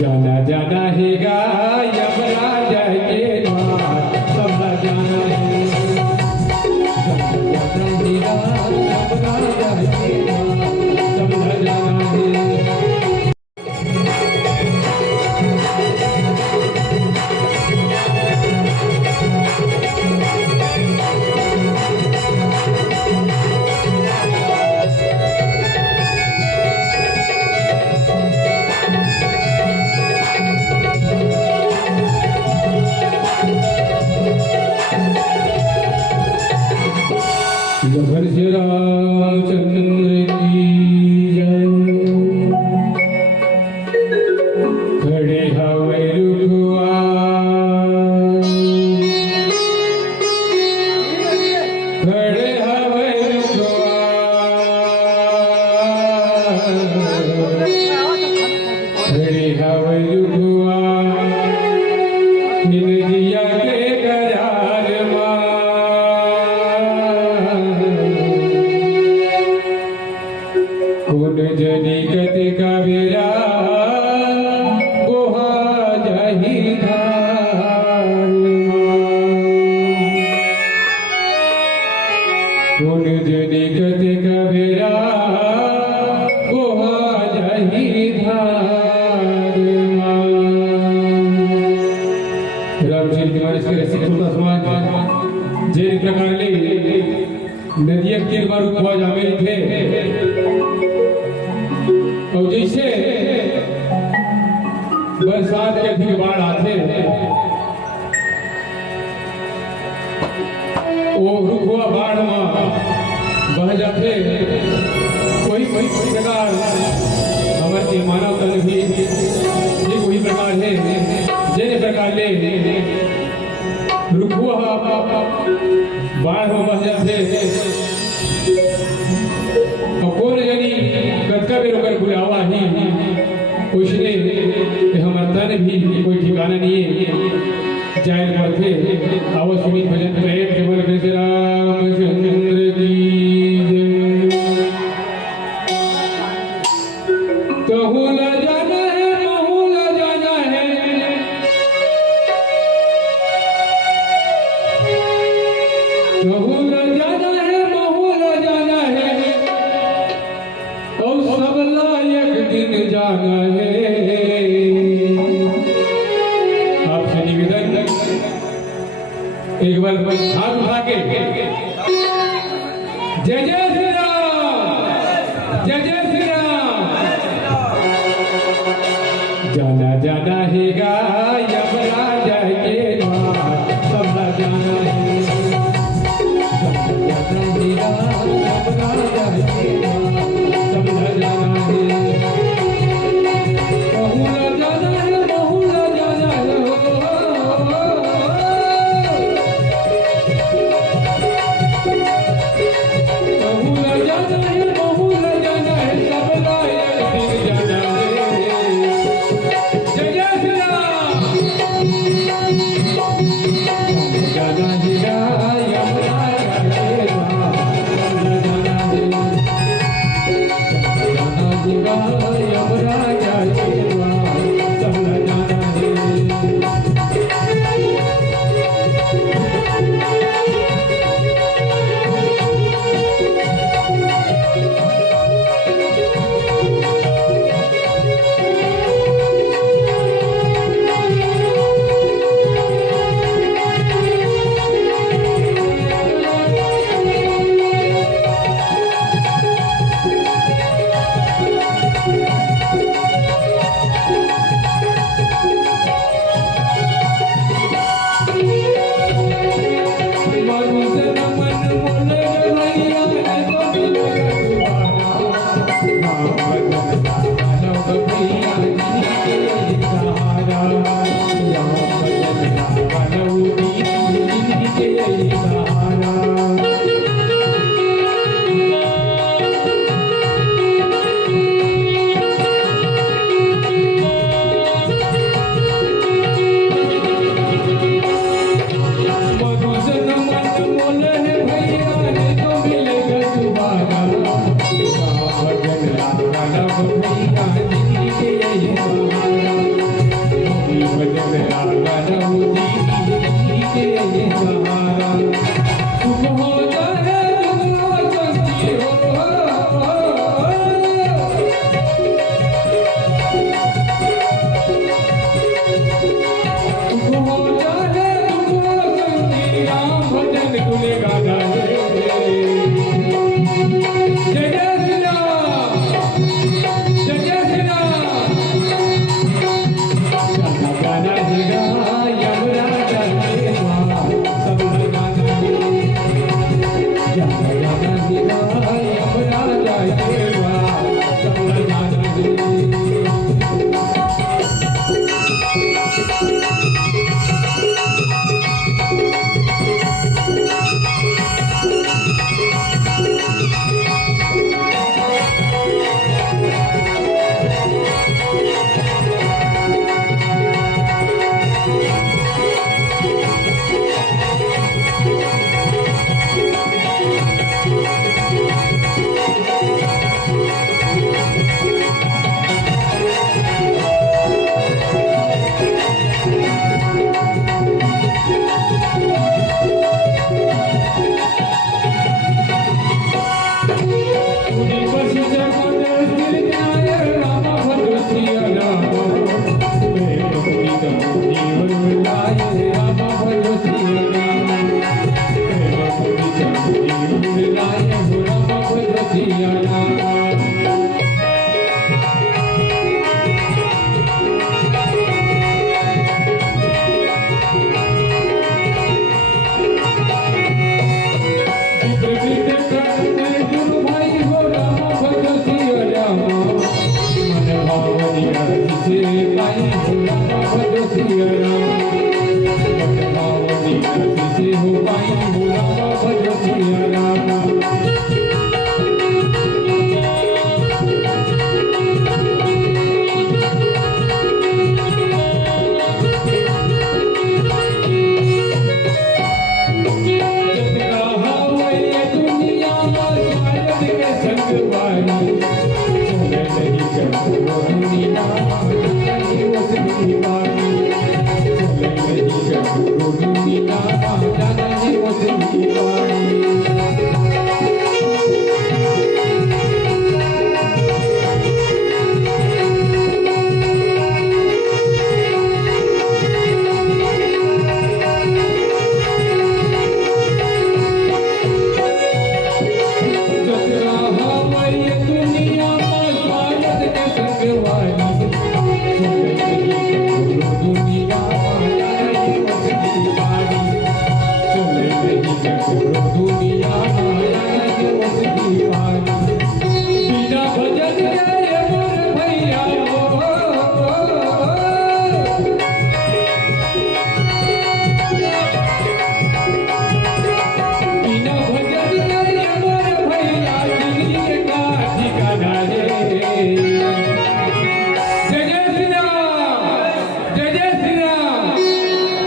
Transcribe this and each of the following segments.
जाना जाना है यमराज के द्वार, सबला जाना है। जाना जाना है यमराज के द्वार, सबला जाना है। श्री रामचंद्र की जय। खड़े हवे रुखवा, खड़े हवे रुखवा, खड़े हवे रुखवा, हिंदिया के करार मां। जनी कत कबीरा गोहा जही धार, कुन जनी कत कबीरा गोहा जही धार। रामचरित मानस के रसिक श्रोता समाज जे प्रकारले नदिया के मारू खोज आमेल थे, और जैसे बरसात के अधिक बाढ़ आते वो रुखवा बाढ़ में बह जाते, वही प्रकार हमारे मानव तन भी वही प्रकार है। जिन प्रकार ले रुखवा बाढ़ में बह जाते, कौन जानी कतका बेर ओकर बुलावा ही उसने हमार तन भी कोई ठिकाना नहीं है जाए पड़ते। आवो सुनी भजन प्रेम केवल कृष्ण रामचंद्र की जय। कहूँ न जाना है कहूँ न जाना है, कहूँ न जाना है कहूँ न जाना है, और सबला एक दिन जाना है। आपसे निवेदन एक बार हाथ उठा के जय जय श्री राम, जय जय श्री राम। जाना जाना है यमराज के द्वार, सबला जाना है। जाना है यमराज के द्वार, सबला जाना है। कहूँ न जाना है कहूँ न जाना है, कहूँ न जाना है कहूँ न जाना है, सबला एक दिन जाना है। जय जय श्री राम।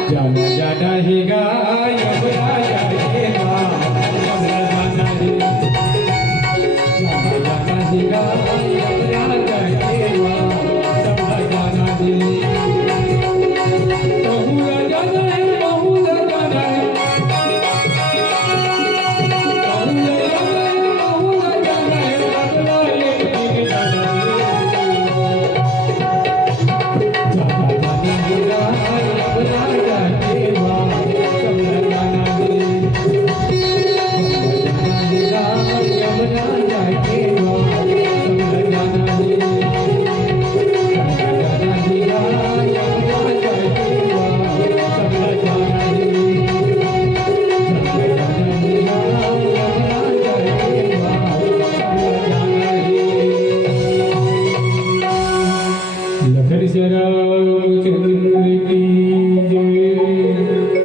जाना जाना ही गा